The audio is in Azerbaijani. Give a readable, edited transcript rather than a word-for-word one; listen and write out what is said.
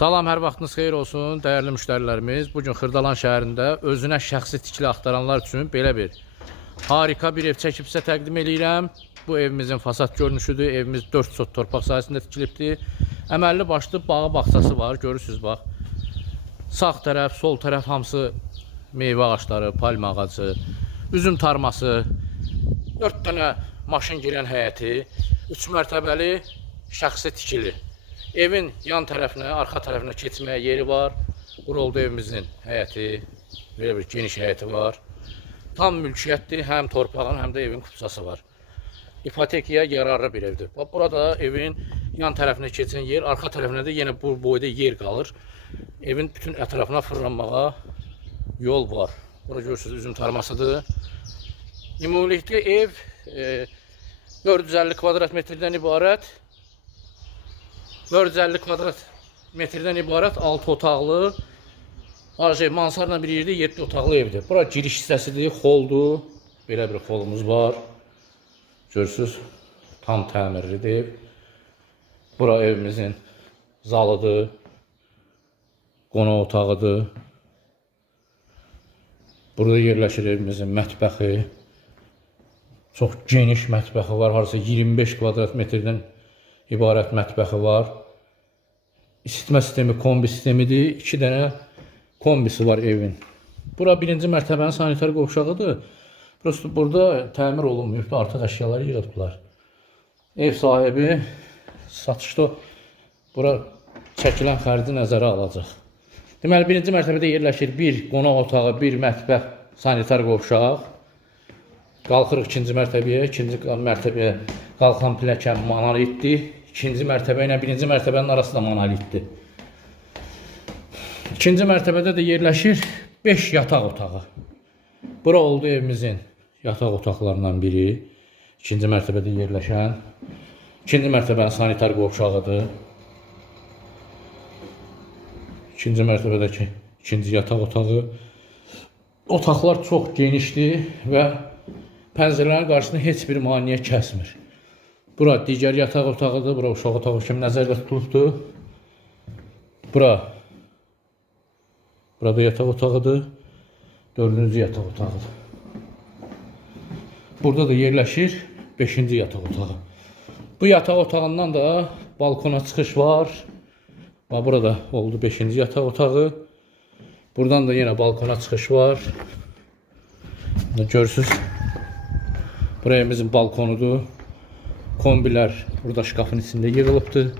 Salam, hər vaxtınız xeyir olsun, dəyərli müştərilərimiz. Bugün Xırdalan şəhərində özünə şəxsi tikili axtaranlar üçün belə bir harika bir ev çəkib sizə təqdim edirəm. Bu evimizin fasad görünüşüdür. Evimiz 4 sot torpaq sahəsində tikilibdir. Əməlli başlı bağı bağçası var, görürsünüz bax. Sağ tərəf, sol tərəf hamısı meyvə ağaçları, palma ağacı, üzüm tarması, 4 dənə maşın girən həyəti, 3 mərtəbəli şəxsi tikili. Evin yan tərəfinə, arxa tərəfinə keçməyə yeri var. Bura oldu evimizin həyəti, belə bir geniş həyəti var. Tam mülkiyyətdir, həm torpağın, həm də evin kupçası var. İpotekaya yararlı bir evdir. Burada evin yan tərəfinə keçən yer, arxa tərəfinə də yenə bu boyda yer qalır. Evin bütün ətrafına fırlanmağa yol var. Burada görürsünüz, üzüm tarmasıdır. Ümumilikdə ev 450 kvadrat metrdən ibarət. 450 kvadrat metrdən ibarət 6 otaqlı, mansarla bir yerdə 7 otaqlı evdir. Bura giriş hissəsidir, xoldur. Belə bir xolumuz var. Görürsünüz, tam təmirlidir. Bura evimizin zalıdır, qonaq otağıdır. Burada yerləşir evimizin mətbəxi. Çox geniş mətbəxi var, harasa 25 kvadrat metrdən ibarət mətbəxi var. İsitmə sistemi kombi sistemidir. 2 dənə kombisi var evin. Bura birinci mərtəbənin sanitar qovşağıdır. Prosto burada təmir olunmuyub, artıq əşyaları yığıbdılar. Ev sahibi satışda bura çəkilən xəridi nəzərə alacaq. Deməli, birinci mərtəbədə yerləşir bir qonaq otağı, bir mətbəx, sanitar qovşaq. Qalxırıq ikinci mərtəbəyə. İkinci mərtəbəyə qalxan pilləkən monolitdir. İkinci mərtəbə ilə birinci mərtəbənin arası da monolitdir. İkinci mərtəbədə də yerləşir 5 yataq otağı. Bura oldu evimizin yataq otaqlarından biri. İkinci mərtəbədə yerləşən. İkinci mərtəbənin sanitar qovşağıdır. İkinci mərtəbədəki ikinci yataq otağı. Otaqlar çox genişdir və pəncərələrin qarşısında heç bir maneə kəsmir. Bura digər yataq otağıdır. Bura uşaq otağı kimi nəzərdə tutulubdur. Burada yataq otağıdır. 4-cü yataq otağıdır. Burada da yerləşir 5-ci yataq otağı. Bu yataq otağından da balkona çıxış var. Burada oldu 5-ci yataq otağı. Buradan da yenə balkona çıxış var. Görürsünüz. Buraya evimizin balkonudur. Kombilər burada şkafın içində yığılıbdır.